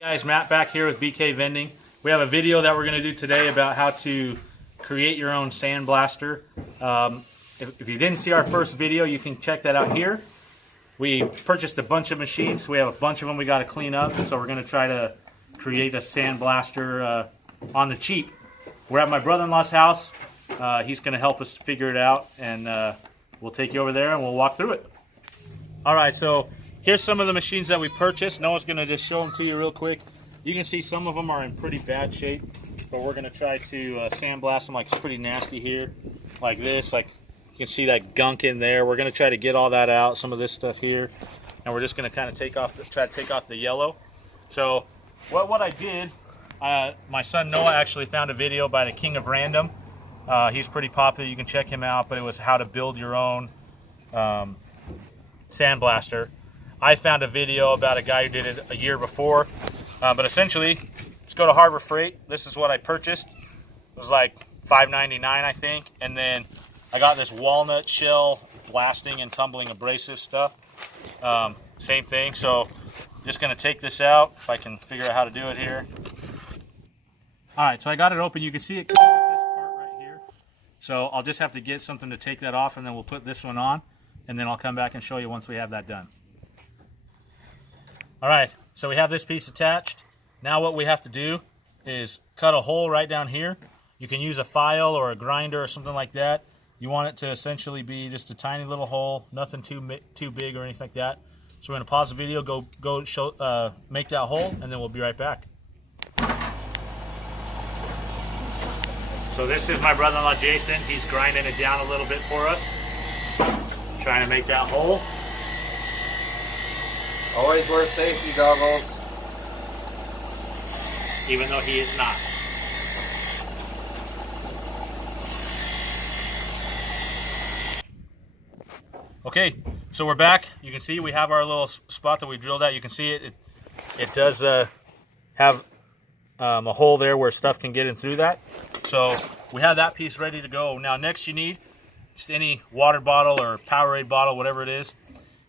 Guys, Matt back here with BK Vending. We have a video that we're going to do today about how to create your own sandblaster. If you didn't see our first video, you can check that out here. We purchased a bunch of machines, so we have a bunch of them we got to clean up, and so we're going to try to create a sandblaster on the cheap. We're at my brother-in-law's house. He's going to help us figure it out, and we'll take you over there and we'll walk through it. All right, so here's some of the machines that we purchased. Noah's going to just show them to you real quick. You can see some of them are in pretty bad shape, but we're going to try to sandblast them. Like, it's pretty nasty here, like this. Like, you can see that gunk in there. We're going to try to get all that out, some of this stuff here, and we're just going to kind of try to take off the yellow. So what I did, my son Noah actually found a video by the King of Random. He's pretty popular. You can check him out, but it was how to build your own sandblaster. I found a video about a guy who did it a year before, but essentially, let's go to Harbor Freight. This is what I purchased. It was like $5.99, I think, and then I got this walnut shell blasting and tumbling abrasive stuff. Same thing. So just going to take this out if I can figure out how to do it here. All right, so I got it open. You can see it comes with this part right here. So I'll just have to get something to take that off, and then we'll put this one on, and then I'll come back and show you once we have that done. All right, so we have this piece attached. Now what we have to do is cut a hole right down here. You can use a file or a grinder or something like that. You want it to essentially be just a tiny little hole, nothing too big or anything like that. So we're gonna pause the video, go show, make that hole, and then we'll be right back. So this is my brother-in-law Jason. He's grinding it down a little bit for us, trying to make that hole. Always wear safety goggles. Even though he is not. Okay, so we're back. You can see we have our little spot that we drilled out. You can see it does have a hole there where stuff can get in through that. So we have that piece ready to go. Now next you need just any water bottle or Powerade bottle, whatever it is.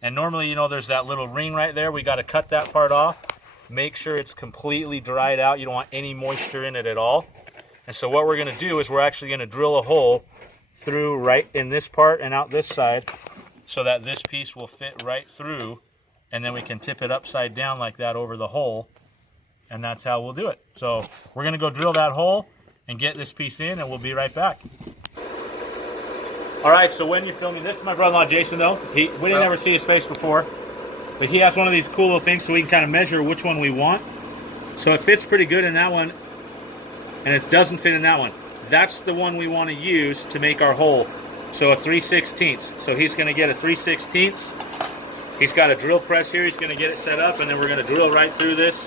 And normally, you know, there's that little ring right there. We got to cut that part off. Make sure it's completely dried out. You don't want any moisture in it at all. And so what we're going to do is we're actually going to drill a hole through right in this part and out this side so that this piece will fit right through. And then we can tip it upside down like that over the hole. And that's how we'll do it. So we're going to go drill that hole and get this piece in, and we'll be right back. All right, so when you're filming, this is my brother-in-law Jason, though. We didn't ever see his face before, but he has one of these cool little things so we can kind of measure which one we want. So it fits pretty good in that one, and it doesn't fit in that one. That's the one we want to use to make our hole. So a 3/16. So he's going to get a 3/16. He's got a drill press here. He's going to get it set up, and then we're going to drill right through this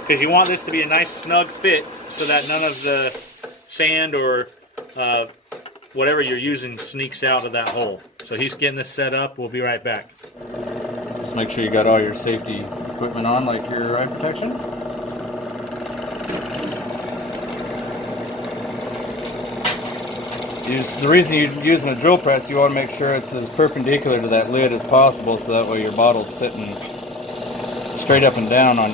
because you want this to be a nice snug fit so that none of the sand or whatever you're using sneaks out of that hole. So he's getting this set up. We'll be right back. Just make sure you got all your safety equipment on, like your eye protection. The reason you're using a drill press, you want to make sure it's as perpendicular to that lid as possible, so that way your bottle's sitting straight up and down on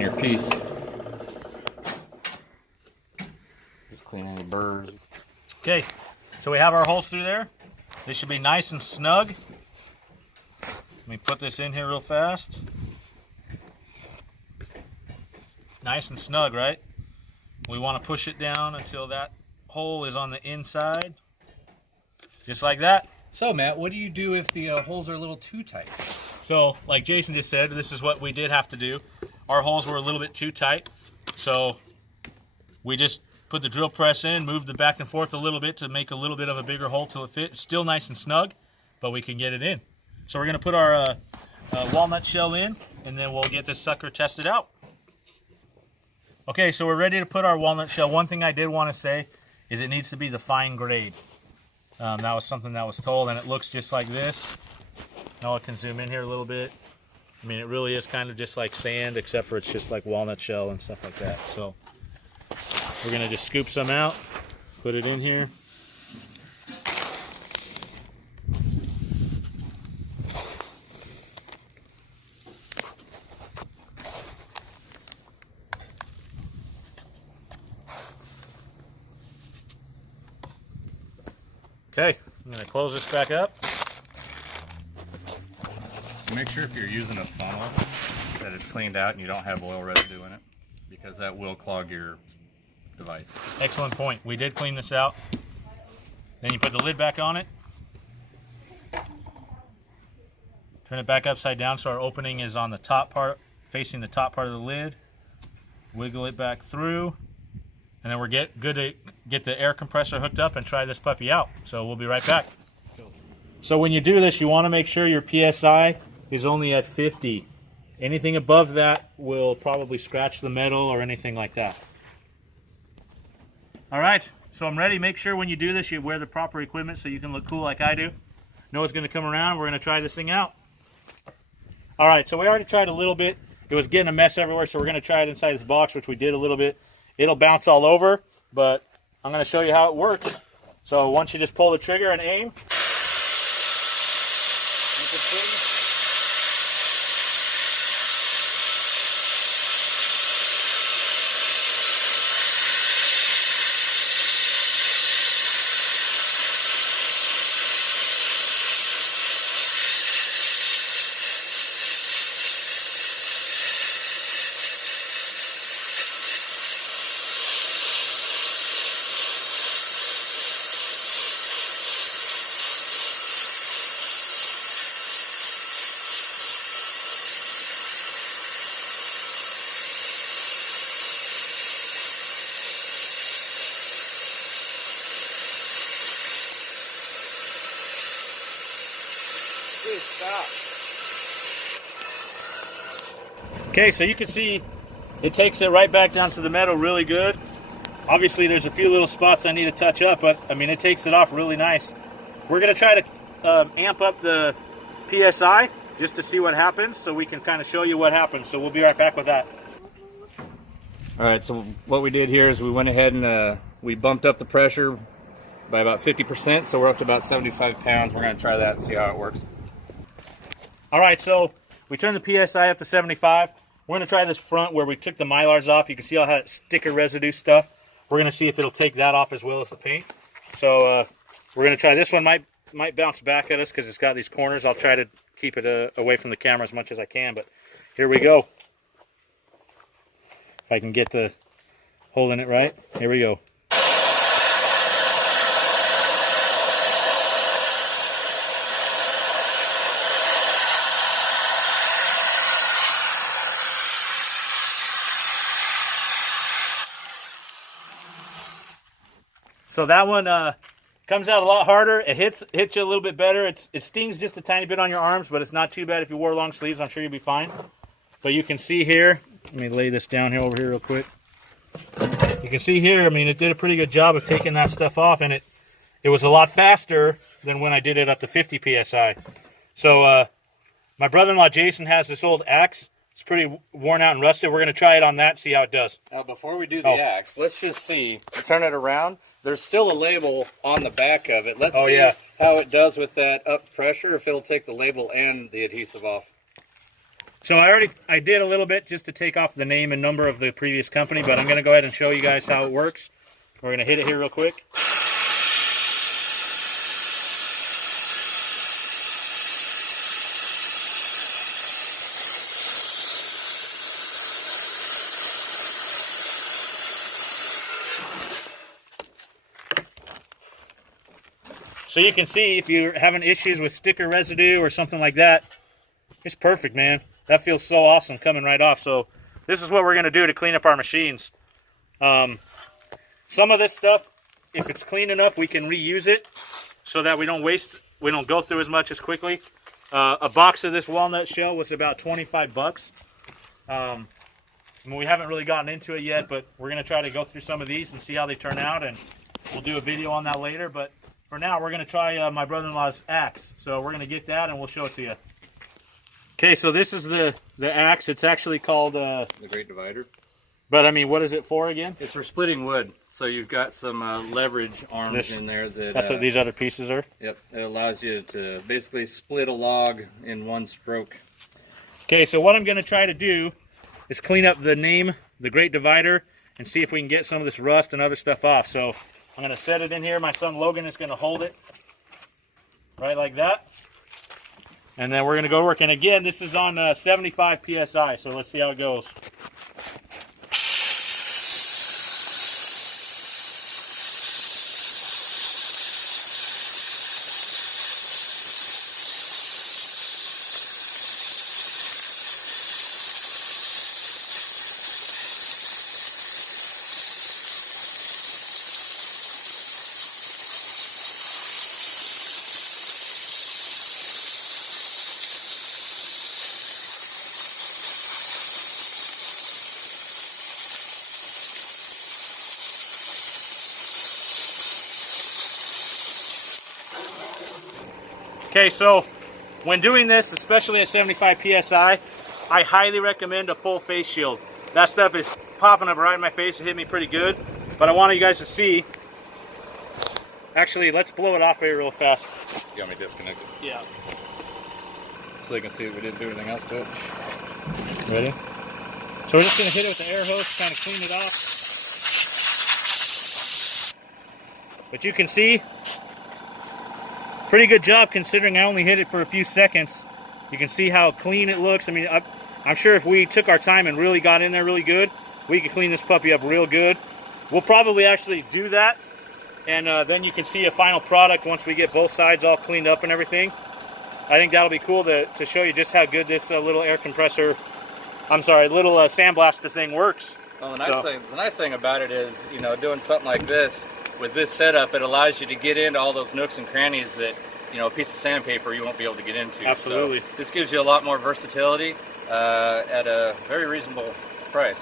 your piece. Clean any burrs. Okay, so we have our holes through there. This should be nice and snug. Let me put this in here real fast. Nice and snug, right? We want to push it down until that hole is on the inside. Just like that. So Matt, what do you do if the holes are a little too tight? So, like Jason just said, this is what we did have to do. Our holes were a little bit too tight, so we just put the drill press in, moved it back and forth a little bit to make a little bit of a bigger hole till it fits. Still nice and snug, but we can get it in. So we're going to put our walnut shell in, and then we'll get this sucker tested out. Okay, so we're ready to put our walnut shell. One thing I did want to say is it needs to be the fine grade. That was something that was told, and it looks just like this. Now I can zoom in here a little bit. I mean, it really is kind of just like sand, except for it's just like walnut shell and stuff like that. So we're going to just scoop some out, put it in here. Okay, I'm going to close this back up. Make sure if you're using a funnel that it's cleaned out and you don't have oil residue in it, because that will clog your device. Excellent point. We did clean this out. Then you put the lid back on it. Turn it back upside down so our opening is on the top part, facing the top part of the lid. Wiggle it back through. And then we're good to get the air compressor hooked up and try this puppy out. So we'll be right back. So when you do this, you want to make sure your PSI is only at 50. Anything above that will probably scratch the metal or anything like that. All right, so I'm ready. Make sure when you do this, you wear the proper equipment so you can look cool like I do. Noah's going to come around. We're going to try this thing out. All right, so we already tried a little bit. It was getting a mess everywhere, so we're going to try it inside this box, which we did a little bit. It'll bounce all over, but I'm going to show you how it works. So once you just pull the trigger and aim, you can see. Okay, so you can see it takes it right back down to the metal really good. Obviously there's a few little spots I need to touch up, but I mean it takes it off really nice. We're going to try to amp up the PSI just to see what happens, so we can kind of show you what happens. So we'll be right back with that. All right, so what we did here is we went ahead and we bumped up the pressure by about 50%, so we're up to about 75 pounds. We're going to try that and see how it works. All right, so we turned the PSI up to 75. We're going to try this front where we took the Mylars off. You can see all that sticker residue stuff. We're going to see if it'll take that off as well as the paint. So we're going to try this one. Might bounce back at us because it's got these corners. I'll try to keep it away from the camera as much as I can, but here we go. If I can get the holding it right. Here we go. So that one comes out a lot harder. It hits you a little bit better. It stings just a tiny bit on your arms, but it's not too bad if you wore long sleeves. I'm sure you'll be fine. But you can see here, let me lay this down here over here real quick. You can see here, I mean, it did a pretty good job of taking that stuff off, and it was a lot faster than when I did it up to 50 PSI. So my brother-in-law Jason has this old axe. It's pretty worn out and rusted. We're going to try it on that, see how it does. Now, before we do the axe, let's just see. Turn it around. There's still a label on the back of it. Let's see how it does with that up pressure, if it'll take the label and the adhesive off. So I did a little bit just to take off the name and number of the previous company, but I'm going to go ahead and show you guys how it works. We're going to hit it here real quick. So you can see if you're having issues with sticker residue or something like that, it's perfect, man. That feels so awesome coming right off. So this is what we're going to do to clean up our machines. Some of this stuff, if it's clean enough, we can reuse it so that we don't go through as much as quickly. A box of this walnut shell was about 25 bucks. I mean, we haven't really gotten into it yet, but we're going to try to go through some of these and see how they turn out, and we'll do a video on that later. But for now, we're going to try my brother-in-law's axe. So we're going to get that and we'll show it to you. Okay, so this is the axe. It's actually called the Great Divider. But I mean, what is it for again? It's for splitting wood. So you've got some leverage arms in there. That's what these other pieces are? Yep, it allows you to basically split a log in one stroke. Okay, so what I'm going to try to do is clean up the name, the Great Divider, and see if we can get some of this rust and other stuff off. So I'm going to set it in here. My son Logan is going to hold it. right like that. And then we're going to go to work. And again, this is on 75 PSI, so let's see how it goes. Okay, so when doing this, especially at 75 PSI, I highly recommend a full face shield. That stuff is popping up right in my face. It hit me pretty good, but I want you guys to see. Actually, let's blow it off here real fast. You got me disconnected. Yeah. So you can see we didn't do anything else to it. Ready? So we're just going to hit it with the air hose, kind of clean it off. But you can see, pretty good job considering I only hit it for a few seconds. You can see how clean it looks. I mean, I'm sure if we took our time and really got in there really good, we could clean this puppy up real good. We'll probably actually do that, and then you can see a final product once we get both sides all cleaned up and everything. I think that'll be cool to show you just how good this little air compressor, little sandblaster thing works. Well, the nice thing about it is, you know, doing something like this, with this setup, it allows you to get into all those nooks and crannies that, you know, a piece of sandpaper you won't be able to get into. Absolutely. So this gives you a lot more versatility at a very reasonable price.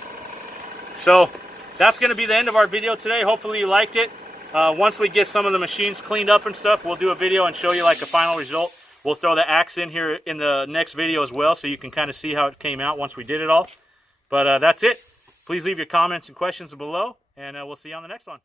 So that's going to be the end of our video today. Hopefully you liked it. Once we get some of the machines cleaned up and stuff, we'll do a video and show you like a final result. We'll throw the axe in here in the next video as well, so you can kind of see how it came out once we did it all. But that's it. Please leave your comments and questions below, and we'll see you on the next one.